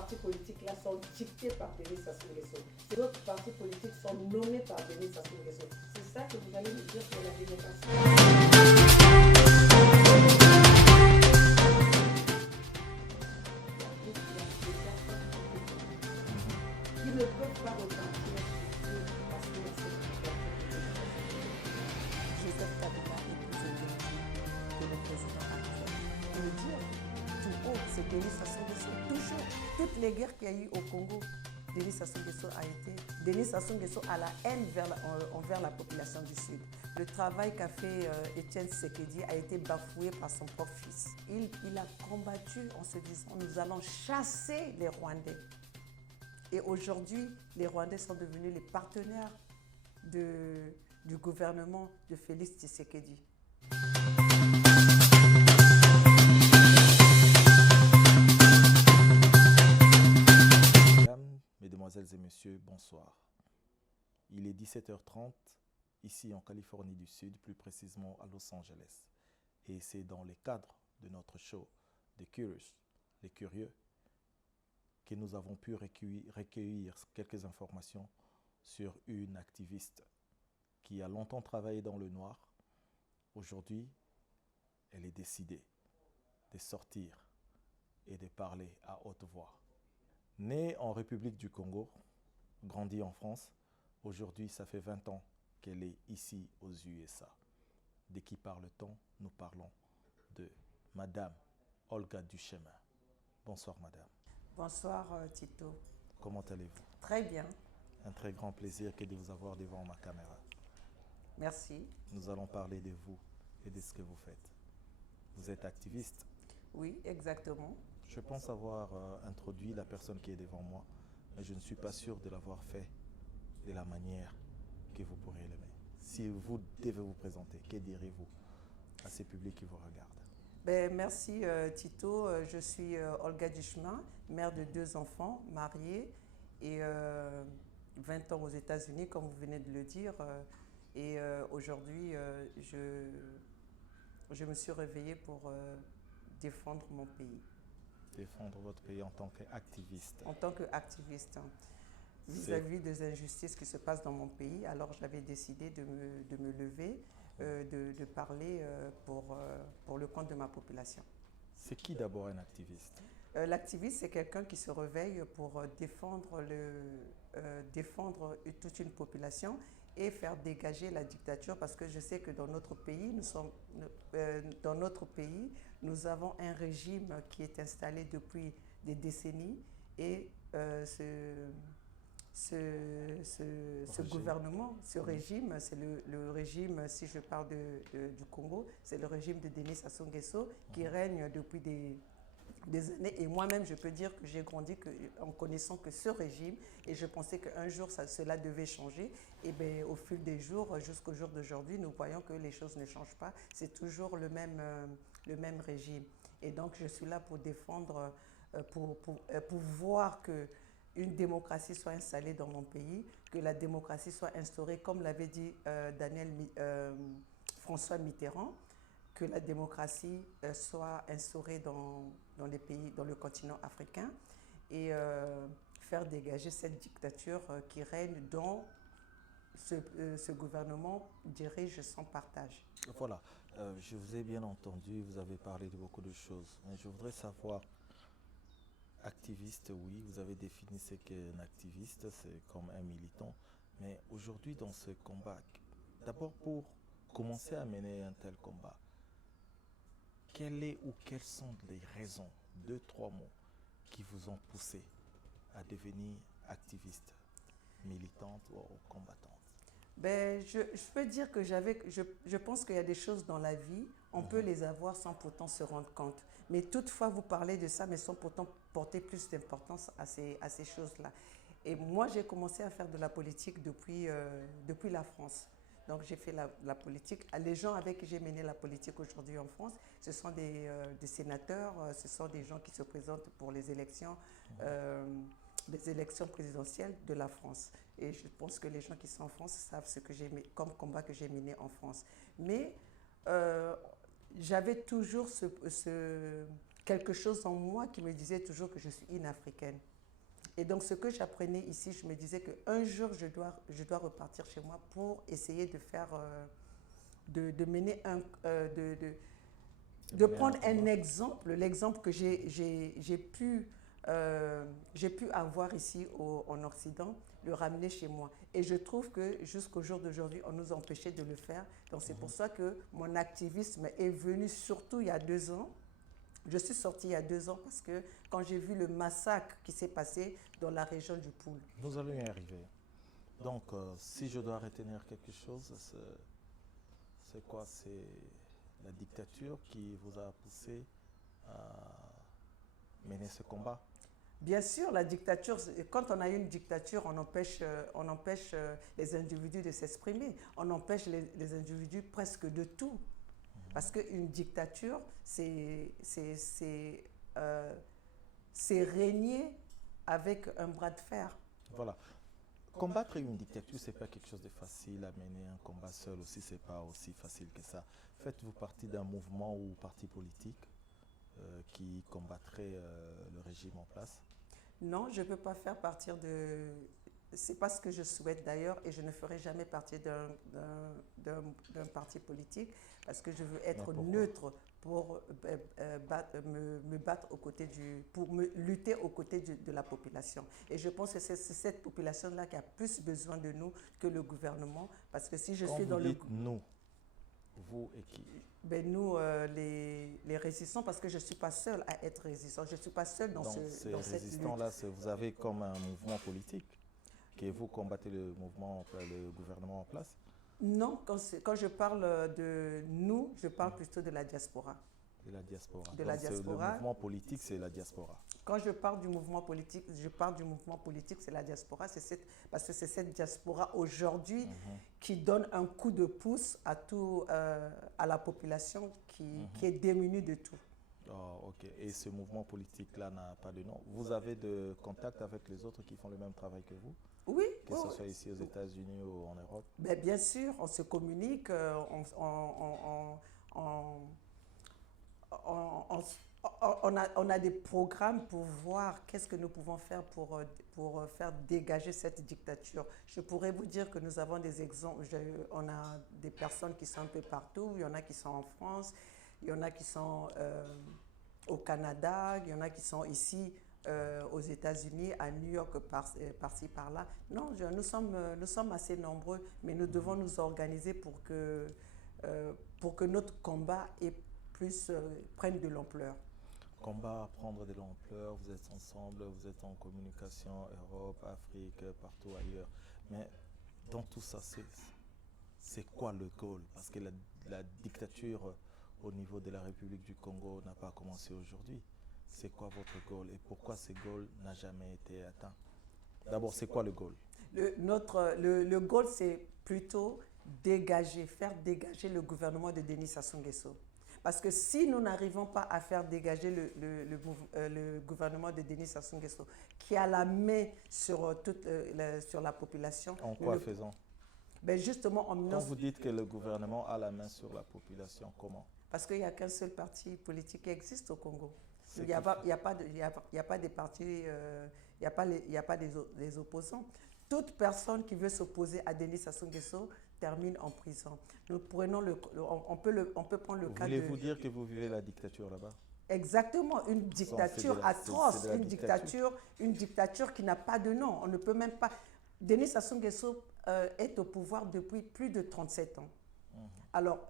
partis politiques-là sont dictés par Denis Sassou Nguesso. Ces autres partis politiques sont nommés par Denis Sassou Nguesso. C'est ça que vous allez me dire pour la démocratie. Ils ne peuvent pas repartir parce que Joseph Kabila est plus élevé que le président actuel. Et le dire tout haut, c'est Denis Sassou Nguesso. Toujours, toutes les guerres qu'il y a eu au Congo, Denis Sassou Nguesso a la haine envers la population du Sud. Le travail qu'a fait Étienne Tshisekedi a été bafoué par son propre fils. Il a combattu en se disant nous allons chasser les Rwandais. Et aujourd'hui, les Rwandais sont devenus les partenaires du gouvernement de Félix Tshisekedi. Mesdemoiselles et messieurs, bonsoir. Il est 17h30, ici en Californie du Sud, plus précisément à Los Angeles. Et c'est dans le cadre de notre show The Curious, les curieux, que nous avons pu recueillir quelques informations sur une activiste qui a longtemps travaillé dans le noir. Aujourd'hui, elle est décidée de sortir et de parler à haute voix. Née en République du Congo, grandie en France, aujourd'hui ça fait 20 ans qu'elle est ici aux USA. De qui parle-t-on? Nous parlons de Madame Olga Duchemin. Bonsoir Madame. Bonsoir Tito. Comment allez-vous? Très bien. Un très grand plaisir que de vous avoir devant ma caméra. Merci. Nous allons parler de vous et de ce que vous faites. Vous êtes activiste? Oui, exactement. Je pense avoir introduit la personne qui est devant moi, mais je ne suis pas sûr de l'avoir fait de la manière que vous pourriez l'aimer. Si vous devez vous présenter, que direz-vous à ces publics qui vous regardent? Merci Tito. Je suis Olga Duchemin, mère de 2 enfants, mariée et 20 ans aux États-Unis, comme vous venez de le dire. Aujourd'hui, je me suis réveillée pour défendre mon pays. Défendre votre pays en tant qu'activiste. En tant qu'activiste, vis-à-vis des injustices qui se passent dans mon pays, alors j'avais décidé de me lever, de parler pour le compte de ma population. C'est qui d'abord un activiste? L'activiste, c'est quelqu'un qui se réveille pour défendre toute une population et faire dégager la dictature, parce que je sais que dans notre pays, nous avons un régime qui est installé depuis des décennies et ce gouvernement, ce régime, c'est le régime, si je parle du Congo, c'est le régime de Denis Sassou Nguesso qui règne depuis des années. Et moi-même, je peux dire que j'ai grandi en connaissant que ce régime, et je pensais qu'un jour, cela devait changer. Et bien, au fil des jours, jusqu'au jour d'aujourd'hui, nous voyons que les choses ne changent pas. C'est toujours le même régime. Et donc, je suis là pour défendre, pour voir qu'une démocratie soit installée dans mon pays, que la démocratie soit instaurée, comme l'avait dit François Mitterrand, que la démocratie soit instaurée dans les pays, dans le continent africain, et faire dégager cette dictature qui règne dont ce gouvernement dirige sans partage. Voilà, je vous ai bien entendu, vous avez parlé de beaucoup de choses, mais je voudrais savoir, activiste, oui, vous avez défini ce qu'est un activiste, c'est comme un militant, mais aujourd'hui dans ce combat, d'abord pour commencer à mener un tel combat, quelles sont les raisons, 2-3 mots, qui vous ont poussé à devenir activiste, militante ou combattante? Je peux dire que je pense qu'il y a des choses dans la vie, on peut les avoir sans pourtant se rendre compte. Mais toutefois, vous parlez de ça, mais sans pourtant porter plus d'importance à ces choses-là. Et moi, j'ai commencé à faire de la politique depuis la France. Donc, j'ai fait la politique. Les gens avec qui j'ai mené la politique aujourd'hui en France, ce sont des sénateurs, ce sont des gens qui se présentent pour les élections présidentielles de la France. Et je pense que les gens qui sont en France savent ce que j'ai comme combat que j'ai mené en France. Mais j'avais toujours quelque chose en moi qui me disait toujours que je suis une Africaine. Et donc, ce que j'apprenais ici, je me disais qu'un jour, je dois repartir chez moi pour essayer de faire, de mener de prendre un exemple, l'exemple que j'ai pu avoir ici en Occident, le ramener chez moi. Et je trouve que jusqu'au jour d'aujourd'hui, on nous empêchait de le faire. Donc c'est pour ça que mon activisme est venu surtout il y a 2 ans. Je suis sortie il y a 2 ans parce que quand j'ai vu le massacre qui s'est passé dans la région du Poul. Nous allons y arriver. Donc, si je dois retenir quelque chose, c'est quoi? C'est la dictature qui vous a poussé à mener ce combat? Bien sûr, la dictature, quand on a une dictature, on empêche les individus de s'exprimer. On empêche les individus presque de tout. Parce qu'une dictature, c'est régner avec un bras de fer. Voilà. Combattre une dictature, ce n'est pas quelque chose de facile. À mener un combat seul aussi, ce n'est pas aussi facile que ça. Faites-vous partie d'un mouvement ou parti politique qui combattrait le régime en place? Non, je ne peux pas faire partir de... C'est pas ce que je souhaite d'ailleurs, et je ne ferai jamais partie d'un parti politique parce que je veux être neutre pour me battre aux côtés pour lutter aux côtés de la population. Et je pense que c'est cette population-là qui a plus besoin de nous que le gouvernement, parce que si je suis dans le... Nous, vous et qui? Ben nous, les résistants, parce que je ne suis pas seule à être résistant. Je ne suis pas seule dans cette lutte. Ces résistants-là, vous avez comme un mouvement politique que vous combattez le gouvernement en place? Non, quand je parle de nous, je parle plutôt de la diaspora. De la diaspora. De la diaspora. Le mouvement politique, c'est la diaspora. Quand je parle du mouvement politique, c'est la diaspora, parce que c'est cette diaspora aujourd'hui qui donne un coup de pouce à la population qui est démunie de tout. Oh, ok. Et ce mouvement politique-là n'a pas de nom. Vous avez de contact avec les autres qui font le même travail que vous? Oui. Que ce soit ici aux États-Unis ou en Europe? Ben, bien sûr, on se communique, on a des programmes pour voir qu'est-ce que nous pouvons faire pour faire dégager cette dictature. Je pourrais vous dire que nous avons des exemples. On a des personnes qui sont un peu partout. Il y en a qui sont en France, il y en a qui sont au Canada, il y en a qui sont ici aux États-Unis, à New York, par-ci, par-là. Non, nous sommes assez nombreux, mais nous devons nous organiser pour que notre combat prenne de l'ampleur. Combat prendre de l'ampleur, vous êtes ensemble, vous êtes en communication, Europe, Afrique, partout ailleurs. Mais dans tout ça, c'est quoi le goal? Parce que la dictature au niveau de la République du Congo n'a pas commencé aujourd'hui. C'est quoi votre goal et pourquoi ce goal n'a jamais été atteint? D'abord, c'est quoi le goal? Le goal, c'est plutôt faire dégager le gouvernement de Denis Sassou Nguesso. Parce que si nous n'arrivons pas à faire dégager le gouvernement de Denis Sassou Nguesso, qui a la main sur la population... En quoi faisant? Ben justement, quand vous dites que le gouvernement a la main sur la population, comment? Parce qu'il n'y a qu'un seul parti politique qui existe au Congo. Il n'y a pas des partis, il n'y a pas des opposants. Toute personne qui veut s'opposer à Denis Sassou Nguesso termine en prison. On peut prendre le cas de... Voulez-vous dire que vous vivez la dictature là-bas? Exactement, une dictature atroce, une dictature qui n'a pas de nom. On ne peut même pas... Denis Sassou Nguesso est au pouvoir depuis plus de 37 ans. Alors,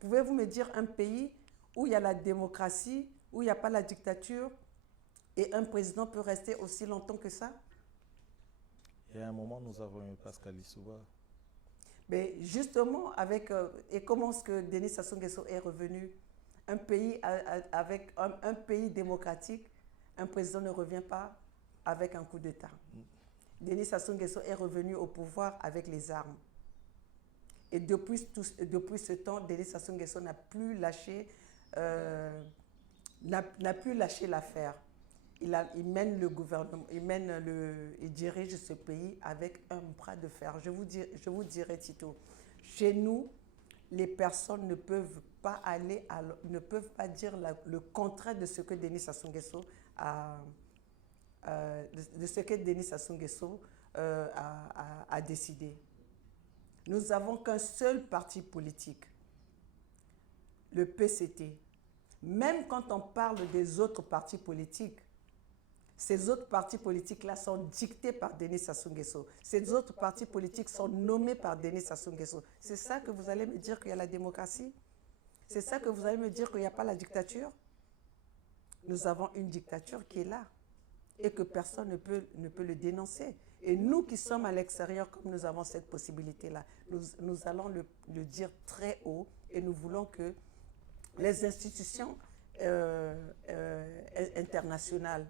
pouvez-vous me dire un pays où il y a la démocratie, où il n'y a pas la dictature, et un président peut rester aussi longtemps que ça? Et à un moment, nous avons eu Pascal Lissouba. Mais justement, et comment est-ce que Denis Sassou Nguesso est revenu? Un pays avec un pays démocratique, un président ne revient pas avec un coup d'État. Denis Sassou Nguesso est revenu au pouvoir avec les armes. Et depuis ce temps, Denis Sassou Nguesso n'a plus lâché l'affaire. Il dirige ce pays avec un bras de fer. Je vous dirai, Tito, chez nous, les personnes ne peuvent pas dire le contraire de ce que Denis Sassou Nguesso de ce que Denis Sassou Nguesso a décidé. Nous n'avons qu'un seul parti politique, le PCT. Même quand on parle des autres partis politiques, ces autres partis politiques-là sont dictés par Denis Sassou Nguesso. Ces autres partis politiques sont nommés par Denis Sassou Nguesso. C'est ça que vous allez me dire qu'il y a la démocratie? C'est ça que vous allez me dire qu'il n'y a pas la dictature? Nous avons une dictature qui est là et que personne ne peut le dénoncer. Et nous qui sommes à l'extérieur, comme nous avons cette possibilité-là, nous allons le dire très haut et nous voulons que les institutions internationales.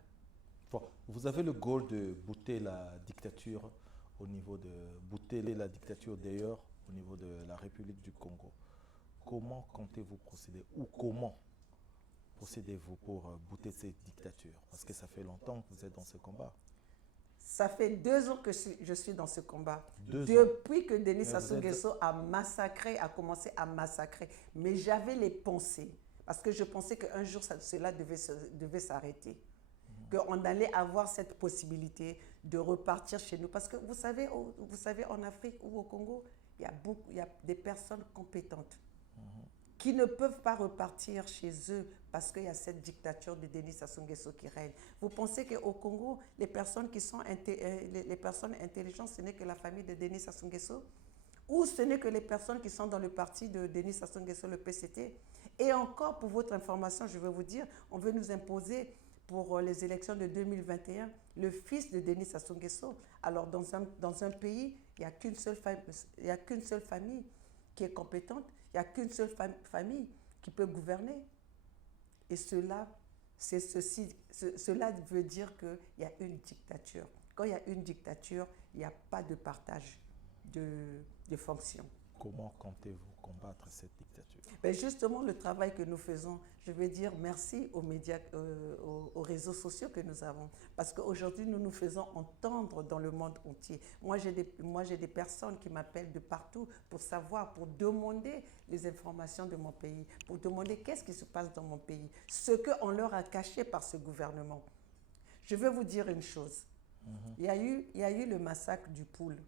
Bon, vous avez le goal de bouter la dictature au niveau de bouter la dictature d'ailleurs au niveau de la République du Congo. Comment comptez-vous procéder ou comment procédez-vous pour bouter cette dictature? Parce que ça fait longtemps que vous êtes dans ce combat. Ça fait 2 ans que je suis dans ce combat. 2 ans. Depuis que Denis Sassou Nguesso a commencé à massacrer. Mais j'avais les pensées, parce que je pensais qu'un jour cela devait s'arrêter. Qu'on allait avoir cette possibilité de repartir chez nous. Parce que vous savez en Afrique ou au Congo, il y a des personnes compétentes qui ne peuvent pas repartir chez eux parce qu'il y a cette dictature de Denis Sassou Nguesso qui règne. Vous pensez qu'au Congo, les personnes intelligentes, ce n'est que la famille de Denis Sassou Nguesso? Ou ce n'est que les personnes qui sont dans le parti de Denis Sassou Nguesso, le PCT? Et encore, pour votre information, je veux vous dire, on veut nous imposer pour les élections de 2021 le fils de Denis Sassou Nguesso. Alors, dans un pays, il n'y a qu'une seule famille qui est compétente. Il n'y a qu'une seule famille qui peut gouverner. Et cela veut dire qu'il y a une dictature. Quand il y a une dictature, il n'y a pas de partage de fonctions. Comment comptez-vous combattre cette dictature? Ben justement, le travail que nous faisons, je veux dire merci aux médias, aux réseaux sociaux que nous avons. Parce qu'aujourd'hui, nous nous faisons entendre dans le monde entier. Moi, j'ai des personnes qui m'appellent de partout pour savoir, pour demander les informations de mon pays, pour demander qu'est-ce qui se passe dans mon pays, ce qu'on leur a caché par ce gouvernement. Je veux vous dire une chose. Il y a eu le massacre du Poul.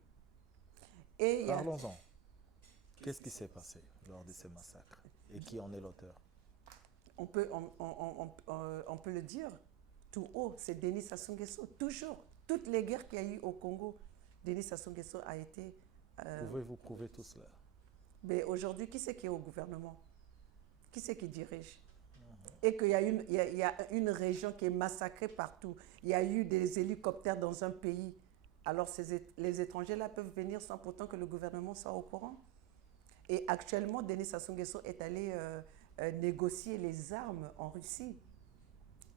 Parlons-en. Qu'est-ce qui s'est passé lors de ce massacre et qui en est l'auteur? On peut le dire tout haut, c'est Denis Sassou Nguesso. Toujours, toutes les guerres qu'il y a eu au Congo, Denis Sassou Nguesso a été... Pouvez-vous prouver tout cela? Mais aujourd'hui, qui c'est qui est au gouvernement? Qui c'est qui dirige? Et qu'il y a une région qui est massacrée partout. Il y a eu des hélicoptères dans un pays. Alors les étrangers là peuvent venir sans pourtant que le gouvernement soit au courant. Et actuellement, Denis Sassou Nguesso est allé négocier les armes en Russie.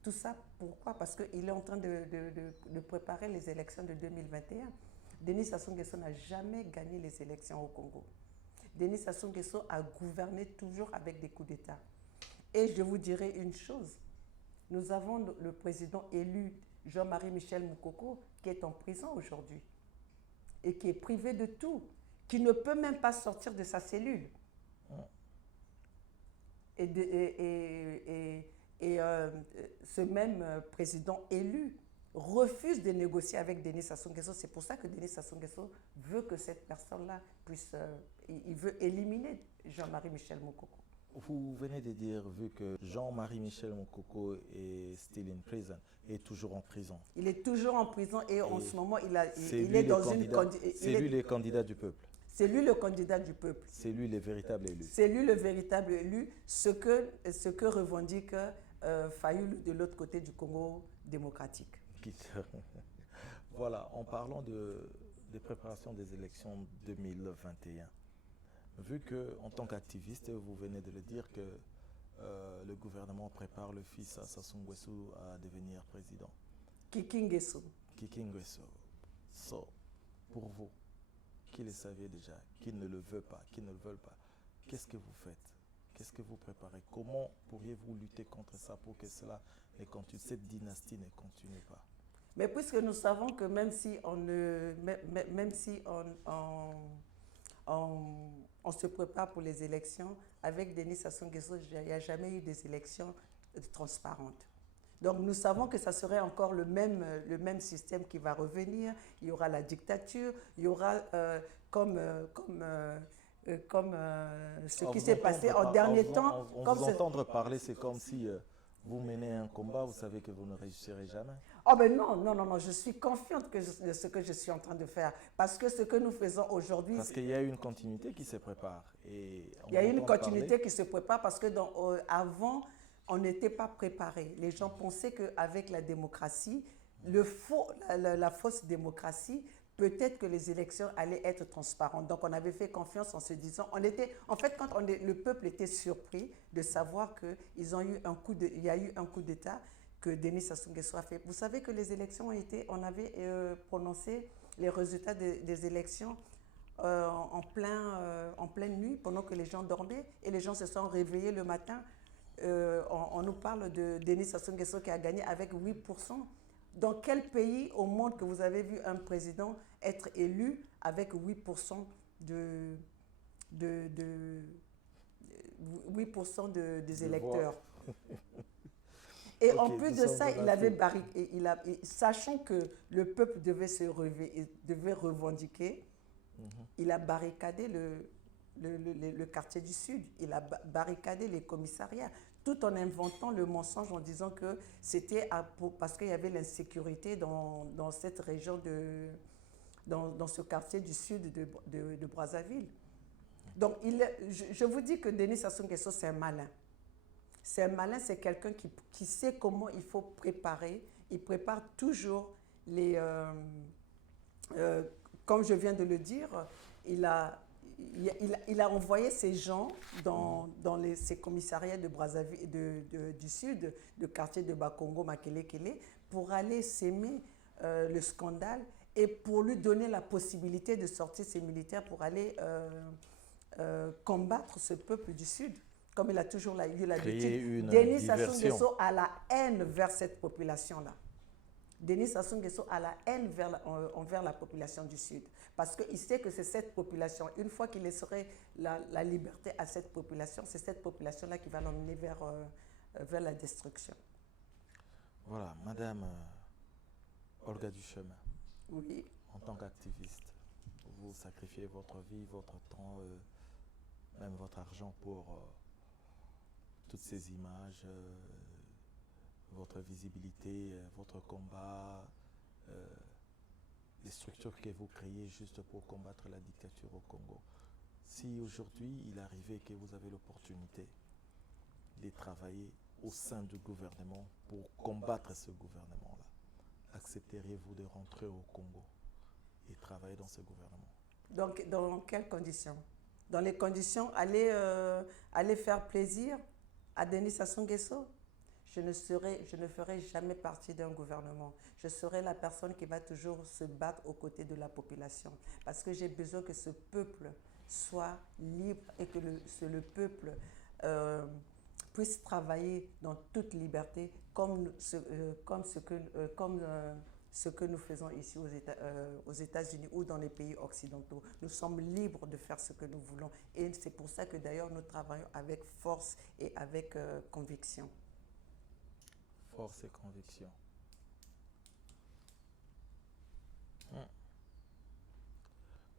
Tout ça, pourquoi? Parce qu'il est en train de préparer les élections de 2021. Denis Sassou Nguesso n'a jamais gagné les élections au Congo. Denis Sassou Nguesso a gouverné toujours avec des coups d'État. Et je vous dirai une chose. Nous avons le président élu, Jean-Marie Michel Moukoko, qui est en prison aujourd'hui et qui est privé de tout, qui ne peut même pas sortir de sa cellule. Et ce même président élu refuse de négocier avec Denis Sassou Nguesso. C'est pour ça que Denis Sassou Nguesso veut que cette personne-là puisse... il veut éliminer Jean-Marie Michel Moukoko. Vous venez de dire, vu que Jean-Marie Michel Moukoko est still in prison, est toujours en prison. Il est toujours en prison et en ce moment, il est dans une... C'est lui le candidat du peuple. C'est lui le candidat du peuple. C'est lui le véritable élu. C'est lui le véritable élu, ce que revendique Fayoulou de l'autre côté du Congo démocratique. Voilà, en parlant de préparation des élections 2021, vu qu'en tant qu'activiste, vous venez de le dire que le gouvernement prépare le fils à Sassou Nguesso à devenir président. Kiki Nguesso. Kiki Nguesso. So, pour vous, qui le savez déjà, qui ne le veut pas, qui ne le veulent pas, qu'est-ce que vous faites? Qu'est-ce que vous préparez? Comment pourriez-vous lutter contre ça pour que cela ne continue, cette dynastie ne continue pas? Mais puisque nous savons que même si on se prépare pour les élections, avec Denis Sassou Nguesso, il n'y a jamais eu des élections transparentes. Donc nous savons que ça serait encore le même système qui va revenir. Il y aura la dictature, il y aura comme ce qui s'est passé en dernier temps. Vous entendre parler, c'est comme si vous menez un combat, vous savez que vous ne réussirez jamais. Oh ben non, non, non, non, je suis confiante de ce que je suis en train de faire. Parce que ce que nous faisons aujourd'hui... Parce qu'il y a une continuité qui se prépare. Et il y a une continuité qui se prépare parce que avant, on n'était pas préparé. Les gens pensaient qu'avec la démocratie, la fausse démocratie, peut-être que les élections allaient être transparentes. Donc, on avait fait confiance en se disant... En fait, quand le peuple était surpris de savoir qu'il y a eu un coup d'État, que Denis Sassou Nguesso a fait. Vous savez que les élections on avait prononcé les résultats des élections en pleine nuit, pendant que les gens dormaient, et les gens se sont réveillés le matin. On nous parle de Denis Sassou Nguesso qui a gagné avec 8%. Dans quel pays au monde que vous avez vu un président être élu avec 8% des électeurs? Et en plus de ça, il avait sachant que le peuple devait se devait revendiquer, il a barricadé le quartier du Sud, il a barricadé les commissariats, tout en inventant le mensonge en disant que c'était parce qu'il y avait l'insécurité dans cette région, dans ce quartier du Sud de Brazzaville. Donc, je vous dis que Denis Sassou Nguesso, c'est un malin. C'est un malin, c'est quelqu'un qui sait comment il faut préparer. Il prépare toujours comme je viens de le dire, il a envoyé ces gens dans ces commissariats de Brazzaville, du Sud, le quartier de Bakongo, Makelekele, pour aller s'aimer le scandale et pour lui donner la possibilité de sortir ses militaires pour aller combattre ce peuple du Sud. Comme il a toujours eu l'habitude. Denis Sassou Nguesso a la haine vers cette population-là. Denis Sassou Nguesso a la haine envers la population du Sud. Parce qu'il sait que c'est cette population, une fois qu'il laisserait la liberté à cette population, c'est cette population-là qui va l'emmener vers la destruction. Voilà, Madame Olga Duchemin. Oui. En tant qu'activiste, vous sacrifiez votre vie, votre temps, même votre argent pour... toutes ces images, votre visibilité, votre combat, les structures que vous créez juste pour combattre la dictature au Congo. Si aujourd'hui il arrivait que vous avez l'opportunité de travailler au sein du gouvernement pour combattre ce gouvernement-là, accepteriez-vous de rentrer au Congo et travailler dans ce gouvernement? Donc, dans quelles conditions? Dans les conditions, aller faire plaisir à Denis Sassou Nguesso? Je ne ferai jamais partie d'un gouvernement. Je serai la personne qui va toujours se battre aux côtés de la population. Parce que j'ai besoin que ce peuple soit libre et que le peuple puisse travailler dans toute liberté comme ce que nous faisons ici aux États-Unis ou dans les pays occidentaux. Nous sommes libres de faire ce que nous voulons. Et c'est pour ça que d'ailleurs nous travaillons avec force et avec conviction. Force et conviction.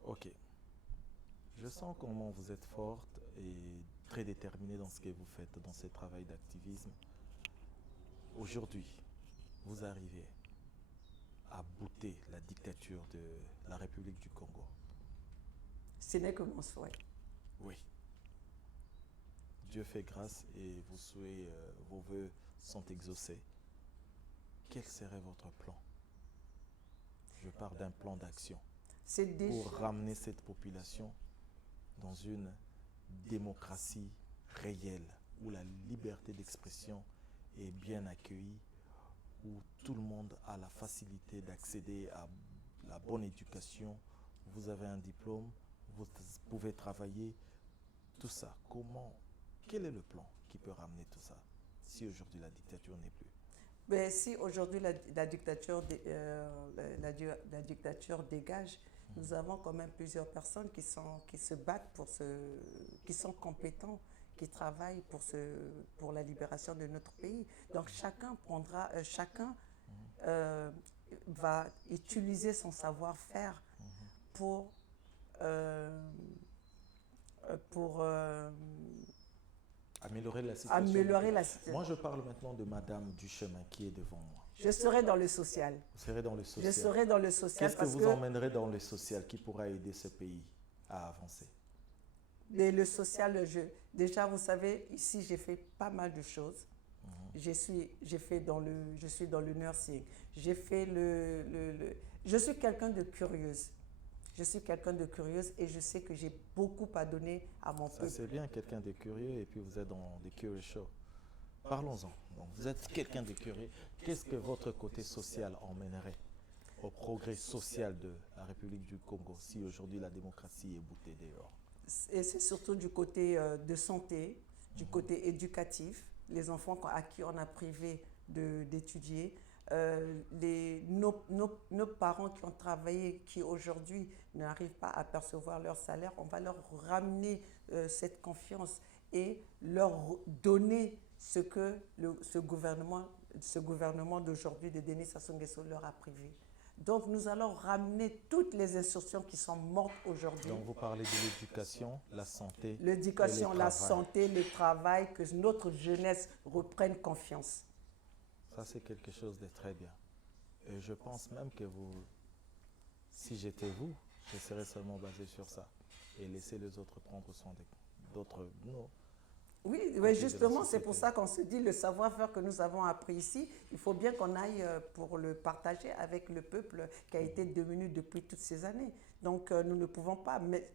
Ok. Je sens comment vous êtes forte et très déterminée dans ce que vous faites, dans ce travail d'activisme. Aujourd'hui, vous arrivez à bouter la dictature de la République du Congo. Ce n'est que mon souhait. Oui. Dieu fait grâce et vos vœux sont exaucés. Quel serait votre plan? Je parle d'un plan d'action pour ramener cette population dans une démocratie réelle, où la liberté d'expression est bien accueillie, où tout le monde a la facilité d'accéder à la bonne éducation, vous avez un diplôme, vous pouvez travailler, tout ça. Quel est le plan qui peut ramener tout ça, si aujourd'hui la dictature n'est plus? Mais si aujourd'hui la dictature dégage, nous avons quand même plusieurs personnes qui se battent qui sont compétents, qui travaillent pour la libération de notre pays. Donc chacun va utiliser son savoir-faire pour améliorer la situation. améliorer la situation. Moi, je parle maintenant de Madame Duchemin qui est devant moi. Je serai dans le social. Vous serez dans le Je social. serai dans le social Qu'est-ce que parce vous emmènerez dans le social qui pourra aider ce pays à avancer? le social, déjà, vous savez, ici, j'ai fait pas mal de choses. Je suis dans le nursing. Je suis quelqu'un de curieuse. Je suis quelqu'un de curieuse et je sais que j'ai beaucoup à donner à mon Ça, peuple. c'est bien, quelqu'un de curieux, et puis vous êtes dans des curieux shows. Parlons-en. Donc, vous êtes quelqu'un de curieux. Qu'est-ce que votre côté social emmènerait au progrès social de la République du Congo si aujourd'hui la démocratie est boutée dehors? Et c'est surtout du côté de santé, du côté éducatif, les enfants à qui on a privé d'étudier, nos parents qui ont travaillé, qui aujourd'hui n'arrivent pas à percevoir leur salaire, on va leur ramener cette confiance et leur donner ce que ce gouvernement d'aujourd'hui de Denis Sassou Nguesso leur a privé. Donc nous allons ramener toutes les institutions qui sont mortes aujourd'hui. Donc vous parlez de l'éducation, la santé. L'éducation, la santé, le travail, que notre jeunesse reprenne confiance. Ça, c'est quelque chose de très bien. Et je pense même que si j'étais vous, je serais seulement basé sur ça et laisser les autres prendre soin d'autres. Oui, justement, c'est pour ça qu'on se dit le savoir-faire que nous avons appris ici, il faut bien qu'on aille pour le partager avec le peuple qui a été devenu depuis toutes ces années. Donc, nous ne pouvons pas, mais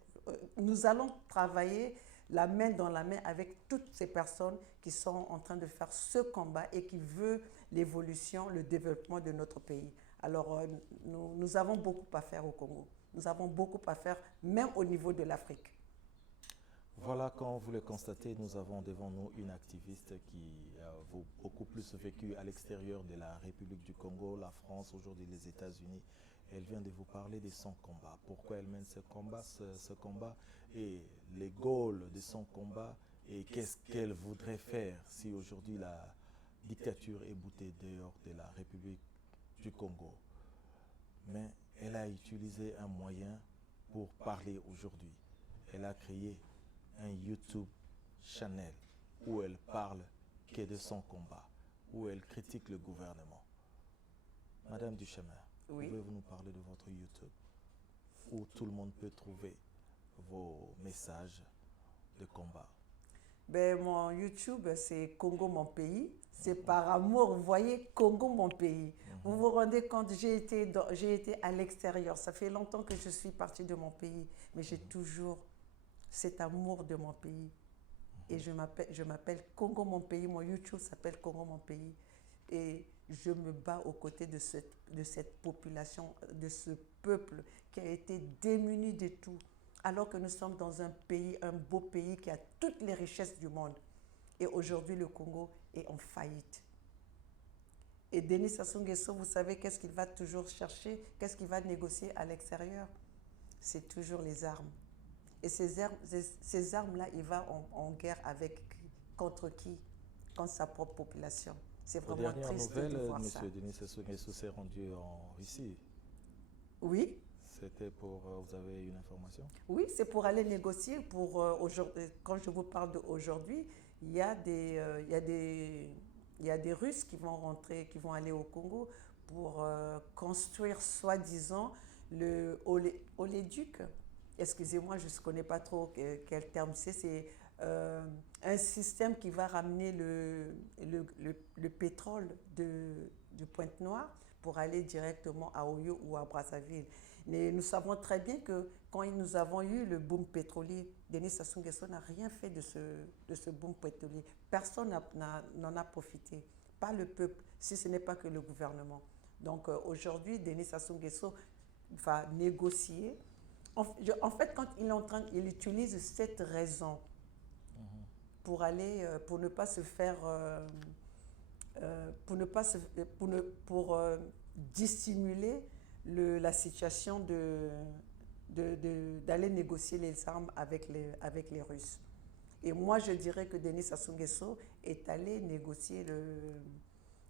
nous allons travailler la main dans la main avec toutes ces personnes qui sont en train de faire ce combat et qui veulent l'évolution, le développement de notre pays. Alors, nous avons beaucoup à faire au Congo. Nous avons beaucoup à faire, même au niveau de l'Afrique. Voilà, comme vous le constatez, nous avons devant nous une activiste qui a beaucoup plus vécu à l'extérieur de la République du Congo, la France, aujourd'hui les États-Unis. Elle vient de vous parler de son combat. Pourquoi elle mène ce combat et les goals de son combat et qu'est-ce qu'elle voudrait faire si aujourd'hui la dictature est boutée dehors de la République du Congo. Mais elle a utilisé un moyen pour parler aujourd'hui. Elle a créé un YouTube channel où elle parle que de son combat, où elle critique le gouvernement. Madame Duchemin, oui. Pouvez-vous nous parler de votre YouTube où tout le monde peut trouver vos messages de combat? Mon YouTube, c'est Congo mon pays. C'est par amour, vous voyez, Congo mon pays. Vous vous rendez compte, j'ai été à l'extérieur. Ça fait longtemps que je suis partie de mon pays, mais j'ai toujours cet amour de mon pays. Et je m'appelle Congo mon pays. Mon YouTube s'appelle Congo mon pays. Et je me bats aux côtés de cette population, de ce peuple qui a été démuni de tout. Alors que nous sommes dans un pays, un beau pays qui a toutes les richesses du monde. Et aujourd'hui, le Congo est en faillite. Et Denis Sassou Nguesso, vous savez qu'est-ce qu'il va toujours chercher? Qu'est-ce qu'il va négocier à l'extérieur? C'est toujours les armes. Et ces armes-là, il va en guerre contre qui? Contre sa propre population. C'est vraiment triste de voir ça. M. Denis Sassou Nguesso s'est rendu en Russie. Oui. C'était pour... vous avez une information? Oui, c'est pour aller négocier. Quand je vous parle d'aujourd'hui, il y a des Russes qui vont rentrer, qui vont aller au Congo pour construire, soi-disant, le oléoduc. Excusez-moi, je ne connais pas trop quel terme c'est. C'est un système qui va ramener le pétrole de Pointe-Noire pour aller directement à Oyo ou à Brazzaville. Mais nous savons très bien que quand nous avons eu le boom pétrolier, Denis Sassou Nguesso n'a rien fait de ce boom pétrolier. Personne n'en a profité, pas le peuple, si ce n'est pas que le gouvernement. Donc aujourd'hui, Denis Sassou Nguesso va négocier. En fait, quand il utilise cette raison pour ne pas se faire, pour dissimuler la situation d'aller négocier les armes avec les Russes. Et moi, je dirais que Denis Sassou Nguesso est allé négocier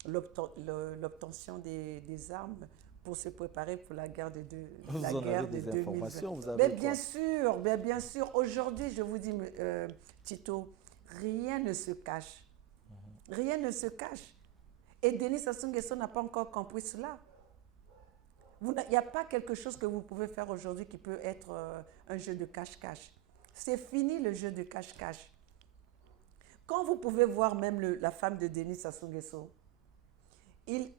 l'obtention des armes pour se préparer pour la guerre de, Vous la en guerre avez de des 2020. informations, vous avez quoi? Mais bien sûr. Aujourd'hui, je vous dis, Tito, rien ne se cache. Rien ne se cache. Et Denis Sassou Nguesso n'a pas encore compris cela. Il n'y a pas quelque chose que vous pouvez faire aujourd'hui qui peut être un jeu de cache-cache. C'est fini le jeu de cache-cache. Quand vous pouvez voir même la femme de Denis Sassou Nguesso, elle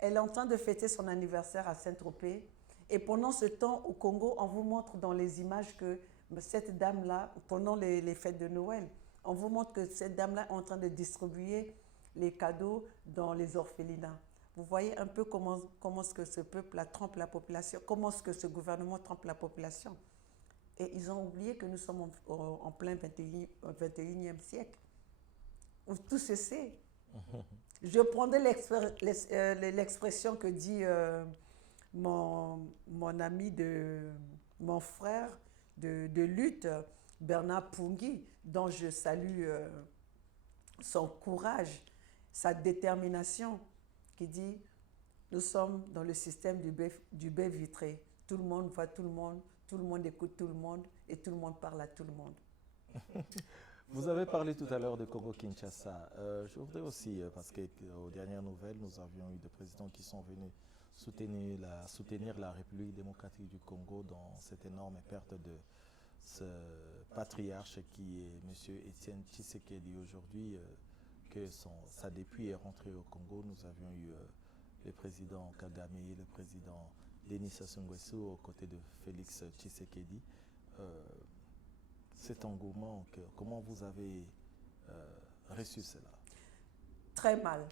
est en train de fêter son anniversaire à Saint-Tropez. Et pendant ce temps, au Congo, on vous montre dans les images que cette dame-là, pendant les fêtes de Noël, on vous montre que cette dame-là est en train de distribuer les cadeaux dans les orphelinats. Vous voyez un peu comment est-ce que ce peuple trompe la population, comment est-ce que ce gouvernement trompe la population. Et ils ont oublié que nous sommes en plein 21e siècle, où tout se sait. Je prendrai l'expression que dit mon ami, mon frère de lutte, Bernard Pungui, dont je salue son courage, sa détermination, qui dit « Nous sommes dans le système du baie vitré. Tout le monde voit tout le monde écoute tout le monde et tout le monde parle à tout le monde. » Vous avez parlé tout à l'heure de Congo-Kinshasa. Je voudrais aussi, parce qu'aux dernières nouvelles, nous avions eu des présidents qui sont venus soutenir la République démocratique du Congo dans cette énorme perte de ce patriarche qui est M. Étienne Tshisekedi. Aujourd'hui, que sa dépouille est rentrée au Congo, nous avions eu le président Kagame, le président Denis Sassou Nguesso aux côtés de Félix Tshisekedi. Cet engouement, comment vous avez reçu cela? Très mal.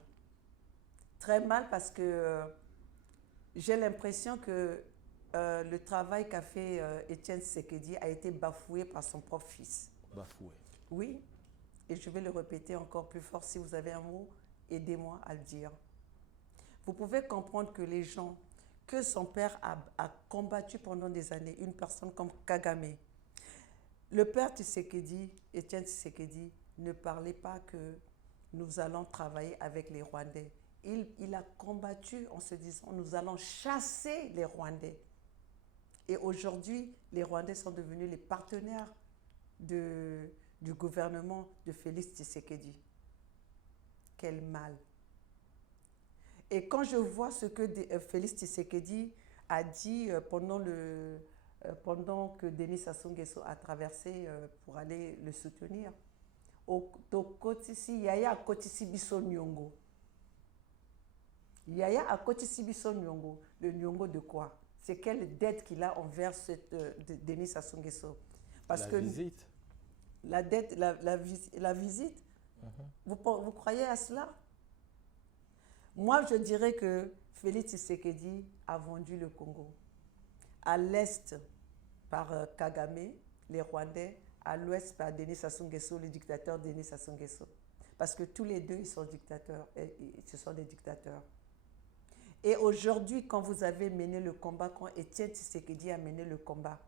Très mal parce que j'ai l'impression que le travail qu'a fait Étienne Tshisekedi a été bafoué par son propre fils. Bafoué? Oui. Et je vais le répéter encore plus fort. Si vous avez un mot, aidez-moi à le dire. Vous pouvez comprendre que les gens que son père a combattu pendant des années, une personne comme Kagame, le père Tshisekedi, Étienne Tshisekedi, ne parlait pas que nous allons travailler avec les Rwandais. Il a combattu en se disant nous allons chasser les Rwandais. Et aujourd'hui, les Rwandais sont devenus les partenaires du gouvernement de Félix Tshisekedi. Quel mal. Et quand je vois ce que Félix Tshisekedi a dit pendant que Denis Sassou Nguesso a traversé pour aller le soutenir, Yaya a kotisi biso nyongo. Yaya a kotisi biso nyongo. Le nyongo de quoi? C'est quelle dette qu'il a envers Denis Sassou Nguesso? Parce que visite. La dette, la visite, vous croyez à cela? Moi, je dirais que Félix Tshisekedi a vendu le Congo. À l'est, par Kagame, les Rwandais, à l'ouest, par Denis Sassou Nguesso, le dictateur Denis Sassou Nguesso. Parce que tous les deux, ils sont dictateurs. Ce sont des dictateurs. Et aujourd'hui, quand vous avez mené le combat, quand Étienne Tshisekedi a mené le combat,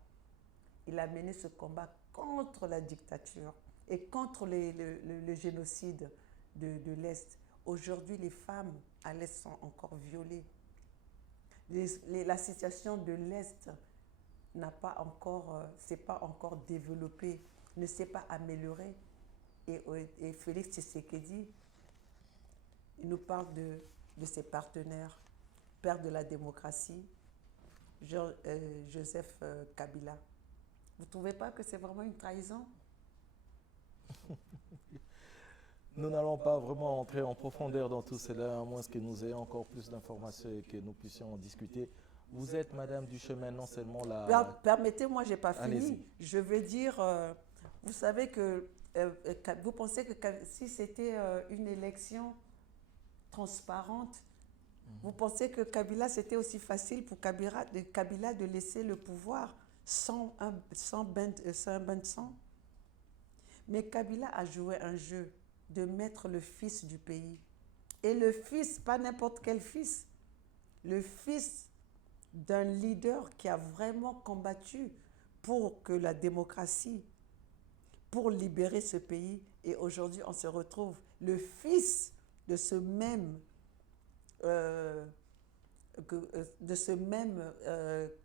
il a mené ce combat contre la dictature et contre le génocide de l'Est. Aujourd'hui, les femmes à l'Est sont encore violées. La situation de l'Est s'est pas encore développée, ne s'est pas améliorée. Et Félix Tshisekedi, il nous parle de ses partenaires, père de la démocratie, Joseph Kabila. Vous ne trouvez pas que c'est vraiment une trahison? Nous n'allons pas vraiment entrer en profondeur dans tout cela, à moins que nous ayons encore plus d'informations et que nous puissions en discuter. Vous êtes, Madame Duchemin, non seulement la... Permettez-moi, je n'ai pas fini. Je veux dire, vous savez que vous pensez que si c'était une élection transparente, vous pensez que Kabila, c'était aussi facile pour Kabila de laisser le pouvoir sans bain de sang? Mais Kabila a joué un jeu de mettre le fils du pays. Et le fils, pas n'importe quel fils, le fils d'un leader qui a vraiment combattu pour que la démocratie, pour libérer ce pays. Et aujourd'hui, on se retrouve le fils de ce même,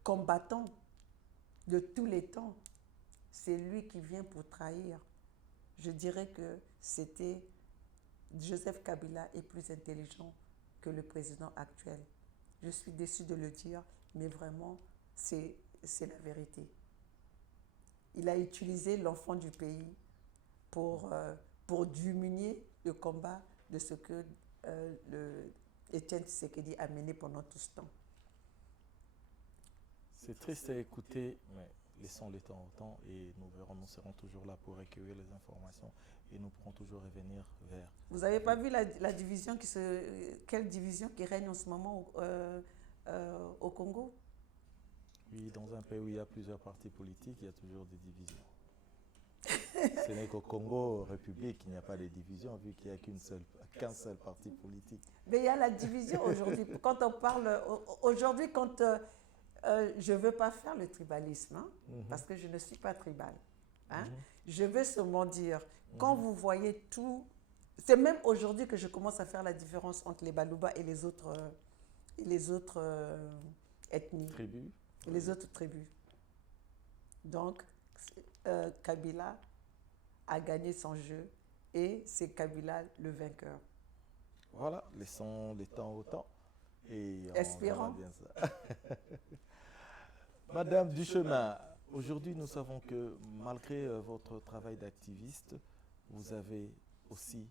combattant de tous les temps. C'est lui qui vient pour trahir. Je dirais que c'était Joseph Kabila est plus intelligent que le président actuel. Je suis déçue de le dire, mais vraiment, c'est la vérité. Il a utilisé l'enfant du pays pour diminuer le combat de ce que Étienne Tshisekedi a mené pendant tout ce temps. C'est triste à écouter, mais laissons le temps au temps et nous serons toujours là pour recueillir les informations et nous pourrons toujours revenir vers... Vous n'avez pas vu la division quelle division qui règne en ce moment au Congo? Oui, dans un pays où il y a plusieurs partis politiques, il y a toujours des divisions. Ce n'est qu'au Congo, République, il n'y a pas de division, vu qu'il n'y a qu'un seul parti politique. Mais il y a la division aujourd'hui. Quand on parle... Aujourd'hui, quand... je ne veux pas faire le tribalisme, hein, parce que je ne suis pas tribal. Hein. Je veux seulement dire, quand vous voyez tout... C'est même aujourd'hui que je commence à faire la différence entre les Baluba et les autres ethnies. Tribus. Et les autres tribus. Donc, Kabila a gagné son jeu et c'est Kabila le vainqueur. Voilà, laissons le temps au temps. Et espérons. Bien ça. Madame Duchemin, aujourd'hui nous savons que malgré votre travail d'activiste, vous avez aussi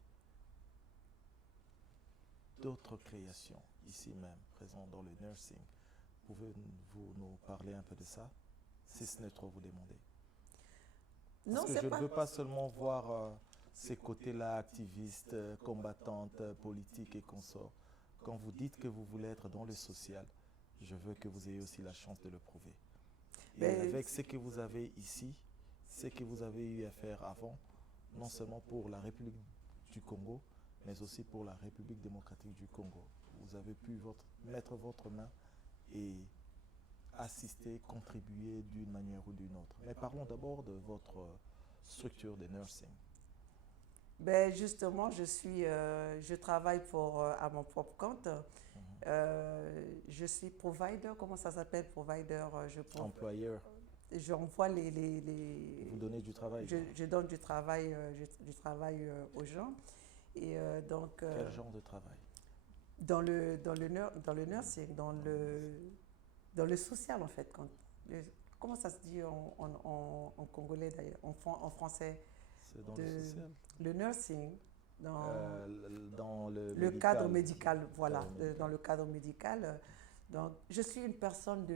d'autres créations ici même, présentes dans le nursing. Pouvez-vous nous parler un peu de ça, si ce n'est trop vous demander? Parce que je ne veux pas seulement voir ces côtés-là, activistes, combattantes, politiques et consorts. Quand vous dites que vous voulez être dans le social, je veux que vous ayez aussi la chance de le prouver. Et avec ce que vous avez ici, ce que vous avez eu à faire avant, non seulement pour la République du Congo, mais aussi pour la République démocratique du Congo. Vous avez pu mettre votre main et assister, contribuer d'une manière ou d'une autre. Mais parlons d'abord de votre structure de nursing. Ben justement, je travaille à mon propre compte. Je suis provider, comment ça s'appelle, provider? Employeur. J'envoie Vous donnez du travail. Je donne du travail, aux gens. Et donc... Quel genre de travail? Dans le nursing, dans le social en fait. Comment ça se dit en congolais d'ailleurs, en français? C'est dans le social. Le nursing, dans le cadre médical, voilà, dans le cadre médical. Donc, je suis une personne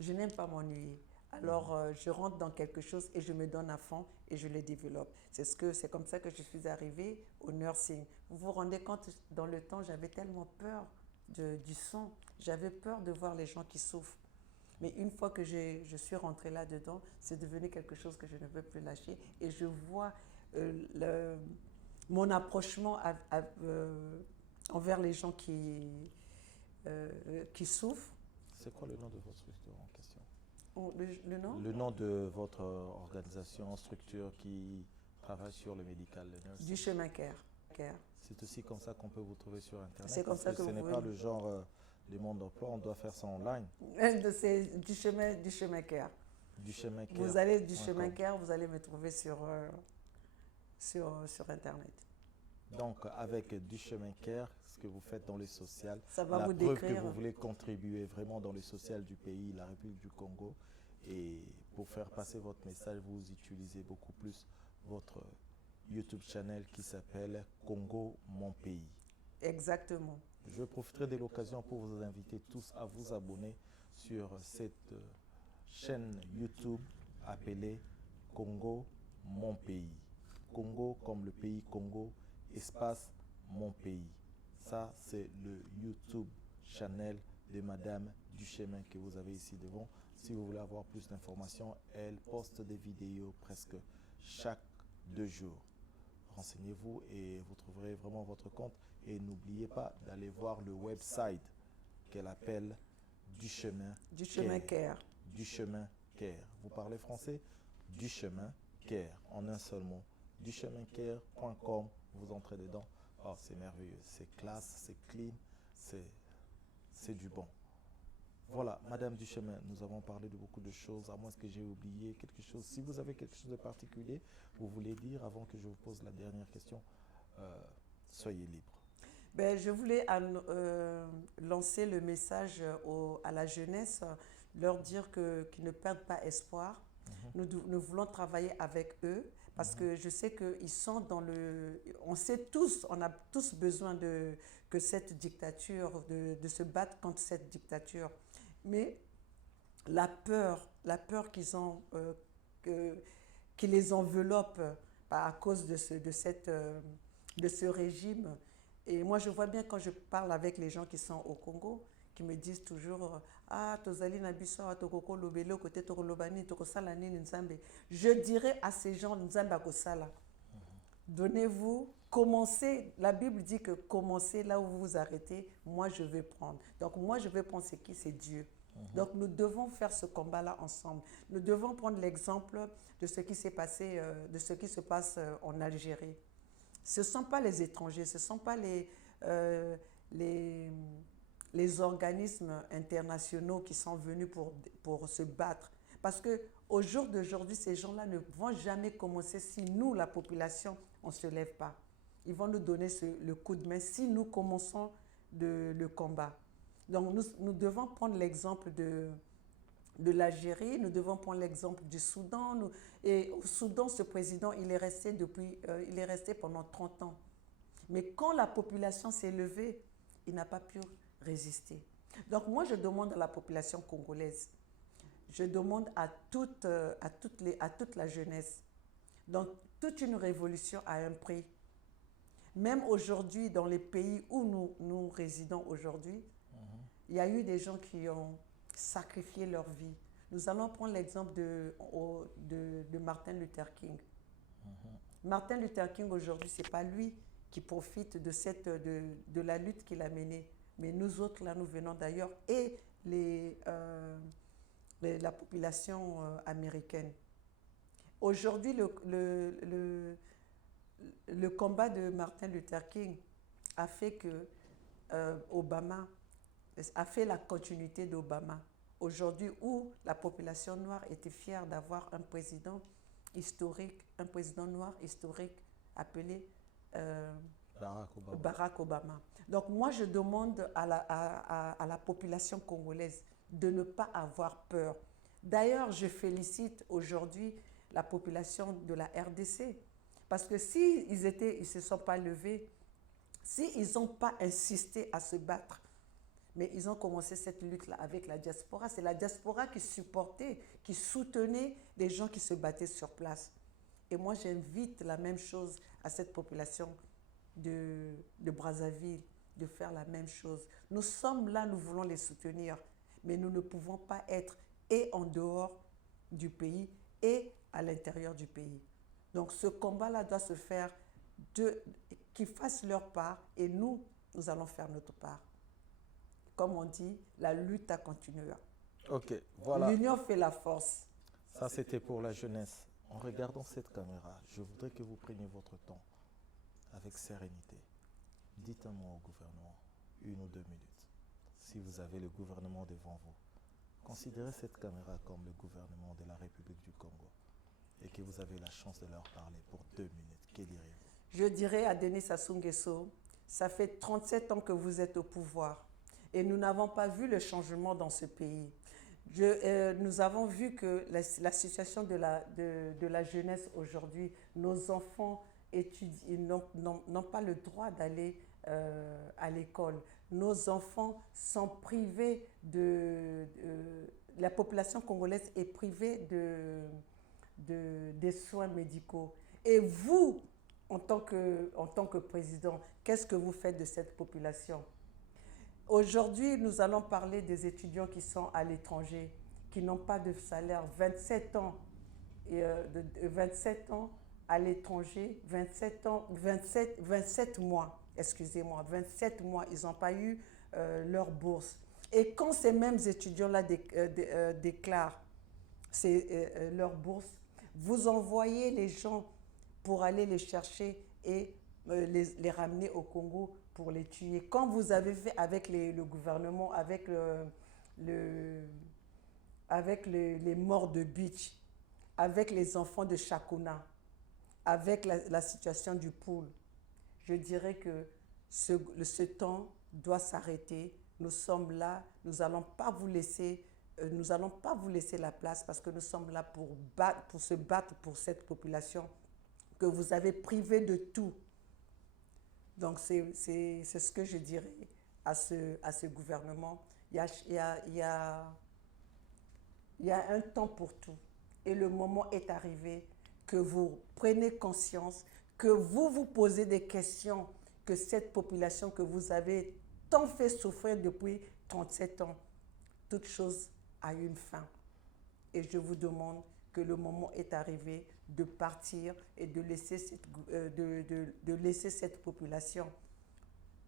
je n'aime pas m'ennuyer. Alors, je rentre dans quelque chose et je me donne à fond et je le développe. C'est comme ça que je suis arrivée au nursing. Vous vous rendez compte, dans le temps, j'avais tellement peur du sang. J'avais peur de voir les gens qui souffrent. Mais une fois que je suis rentrée là-dedans, c'est devenu quelque chose que je ne veux plus lâcher. Et je vois mon approchement envers les gens qui souffrent. C'est quoi le nom de votre structure en question? Le nom? Le nom de votre organisation, structure qui travaille sur le médical, le nursing. Duchemin Care. C'est aussi comme ça qu'on peut vous trouver sur Internet. C'est comme ça que ce n'est pas le genre du monde d'emploi, on doit faire ça online. C'est Duchemin Care. Duchemin Care. Vous allez Duchemin Care, vous allez me trouver sur Internet. Donc, avec Duchemin Care, ce que vous faites dans le social, ça va la vous preuve décrire. que vous voulez contribuer vraiment dans le social du pays, la République du Congo. Et pour faire passer votre message, vous utilisez beaucoup plus votre YouTube channel qui s'appelle Congo Mon Pays. Exactement. Je profiterai de l'occasion pour vous inviter tous à vous abonner sur cette chaîne YouTube appelée Congo Mon Pays. Congo comme le pays Congo, espace Mon Pays. Ça, c'est le YouTube channel de Madame Duchemin que vous avez ici devant. Si vous voulez avoir plus d'informations, elle poste des vidéos presque chaque 2 jours. Renseignez-vous et vous trouverez vraiment votre compte. Et n'oubliez pas d'aller voir le website qu'elle appelle Duchemin Care. Duchemin Care. Vous parlez français? Duchemin Care, en un seul mot. duchemincaire.com, vous entrez dedans. Oh, c'est merveilleux, c'est classe, c'est clean, c'est du bon. Voilà, Madame Duchemin, nous avons parlé de beaucoup de choses, à moins que j'ai oublié quelque chose. Si vous avez quelque chose de particulier, vous voulez dire avant que je vous pose la dernière question, soyez libre. Ben, je voulais lancer le message à la jeunesse, leur dire qu'ils ne perdent pas espoir. Nous voulons travailler avec eux parce que je sais qu'ils sont dans le... On sait tous, on a tous besoin que cette dictature, de se battre contre cette dictature. Mais la peur qu'ils ont, qui les enveloppe à cause de ce régime. Et moi, je vois bien quand je parle avec les gens qui sont au Congo, qui me disent toujours ah tozali na biso tokoko lobelo côté tokolobani tokosala nini nzambe. Je dirais à ces gens nzambe akosala. Donnez-vous, commencez. La Bible dit que commencez là où vous vous arrêtez. Moi, je vais prendre. Donc moi, je vais prendre c'est qui? C'est Dieu. Donc nous devons faire ce combat-là ensemble. Nous devons prendre l'exemple de ce qui s'est passé, de ce qui se passe en Algérie. Ce ne sont pas les étrangers, ce ne sont pas les organismes internationaux qui sont venus pour se battre. Parce qu'au jour d'aujourd'hui, ces gens-là ne vont jamais commencer si nous, la population, on ne se lève pas. Ils vont nous donner le coup de main si nous commençons le combat. Donc nous devons prendre l'exemple de l'Algérie, nous devons prendre l'exemple du Soudan. Et au Soudan, ce président, il est resté pendant 30 ans. Mais quand la population s'est levée, il n'a pas pu résister. Donc moi, je demande à la population congolaise, je demande à toute la jeunesse. Donc toute une révolution a un prix. Même aujourd'hui, dans les pays où nous résidons aujourd'hui, il y a eu des gens qui ont sacrifié leur vie. Nous allons prendre l'exemple de Martin Luther King. Martin Luther King, aujourd'hui, ce n'est pas lui qui profite de la lutte qu'il a menée. Mais nous autres, là, nous venons d'ailleurs, et la population américaine. Aujourd'hui, le combat de Martin Luther King a fait que Obama a fait la continuité d'Obama. Aujourd'hui, où la population noire était fière d'avoir un président historique, un président noir historique appelé Barack Obama. Donc moi, je demande à la population congolaise de ne pas avoir peur. D'ailleurs, je félicite aujourd'hui la population de la RDC parce que s'ils ne se sont pas levés, s'ils n'ont pas insisté à se battre, mais ils ont commencé cette lutte-là avec la diaspora. C'est la diaspora qui supportait, qui soutenait les gens qui se battaient sur place. Et moi, j'invite la même chose à cette population de Brazzaville, de faire la même chose. Nous sommes là, nous voulons les soutenir, mais nous ne pouvons pas être et en dehors du pays et à l'intérieur du pays. Donc ce combat-là doit se faire, qu'ils fassent leur part et nous allons faire notre part. Comme on dit, la lutte a continué. Ok, voilà. L'union fait la force. Ça, c'était pour la jeunesse. En regardant cette caméra, je voudrais que vous preniez votre temps avec sérénité. Dites un mot au gouvernement, 1 ou 2 minutes. Si vous avez le gouvernement devant vous, considérez cette caméra comme le gouvernement de la République du Congo et que vous avez la chance de leur parler pour 2 minutes. Que diriez-vous? Je dirais à Denis Sassou Nguesso, ça fait 37 ans que vous êtes au pouvoir et nous n'avons pas vu le changement dans ce pays. Nous avons vu que la situation de la jeunesse aujourd'hui, nos enfants n'ont pas le droit d'aller à l'école. Nos enfants sont privés la population congolaise est privée des soins médicaux. Et vous, en tant que président, qu'est-ce que vous faites de cette population? Aujourd'hui, nous allons parler des étudiants qui sont à l'étranger, qui n'ont pas de salaire, 27 ans à l'étranger, 27 mois, excusez-moi, 27 mois, ils n'ont pas eu leur bourse. Et quand ces mêmes étudiants-là déclarent leur bourse, vous envoyez les gens pour aller les chercher et les ramener au Congo pour les tuer. Quand vous avez fait avec le gouvernement, avec les morts de Beach, avec les enfants de Chakona, avec la situation du pool, je dirais que ce temps doit s'arrêter. Nous sommes là, nous n'allons pas vous laisser la place parce que nous sommes là pour se battre pour cette population que vous avez privée de tout. Donc c'est ce que je dirais à ce gouvernement. Il y a un temps pour tout. Et le moment est arrivé que vous preniez conscience, que vous vous posez des questions, que cette population que vous avez tant fait souffrir depuis 37 ans, toute chose a une fin. Et je vous demande que le moment est arrivé de partir et de laisser cette population,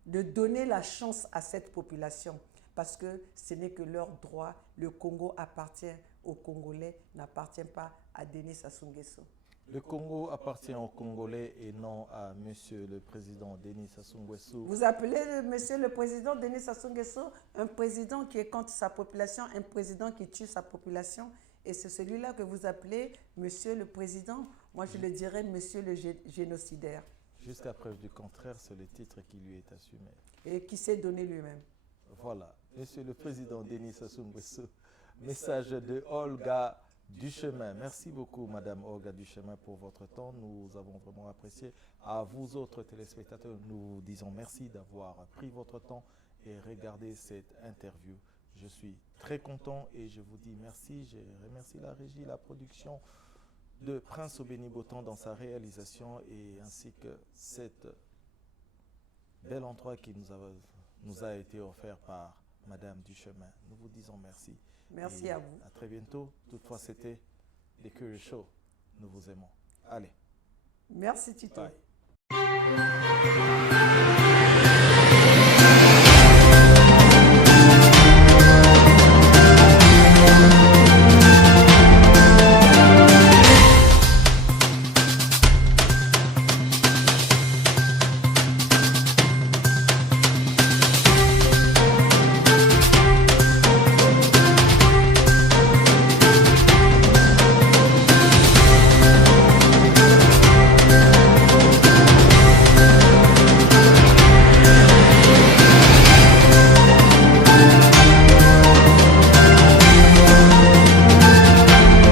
de donner la chance à cette population, parce que ce n'est que leur droit. Le Congo appartient aux Congolais, n'appartient pas à Denis Sassou Nguesso. Le Congo appartient aux Congolais et non à Monsieur le Président Denis Sassou Nguesso. Vous appelez Monsieur le Président Denis Sassou Nguesso un président qui est contre sa population, un président qui tue sa population, et c'est celui-là que vous appelez Monsieur le Président. Moi, je le dirais Monsieur le génocidaire. Jusqu'à preuve du contraire, c'est le titre qui lui est assumé. Et qui s'est donné lui-même. Voilà, Monsieur le Président Denis Sassou Nguesso. Message de Olga Duchemin. Merci beaucoup, Madame Olga Duchemin, pour votre temps. Nous avons vraiment apprécié. À vous autres téléspectateurs, nous vous disons merci d'avoir pris votre temps et regardé cette interview. Je suis très content et je vous dis merci. Je remercie la régie, la production de Prince Aubéni Botan dans sa réalisation et ainsi que cette bel endroit qui nous a été offert par Madame Duchemin. Nous vous disons merci. Merci et à vous. À très bientôt. Toutefois, c'était les Curieux Show. Nous vous aimons. Allez. Merci, Tito. Bye.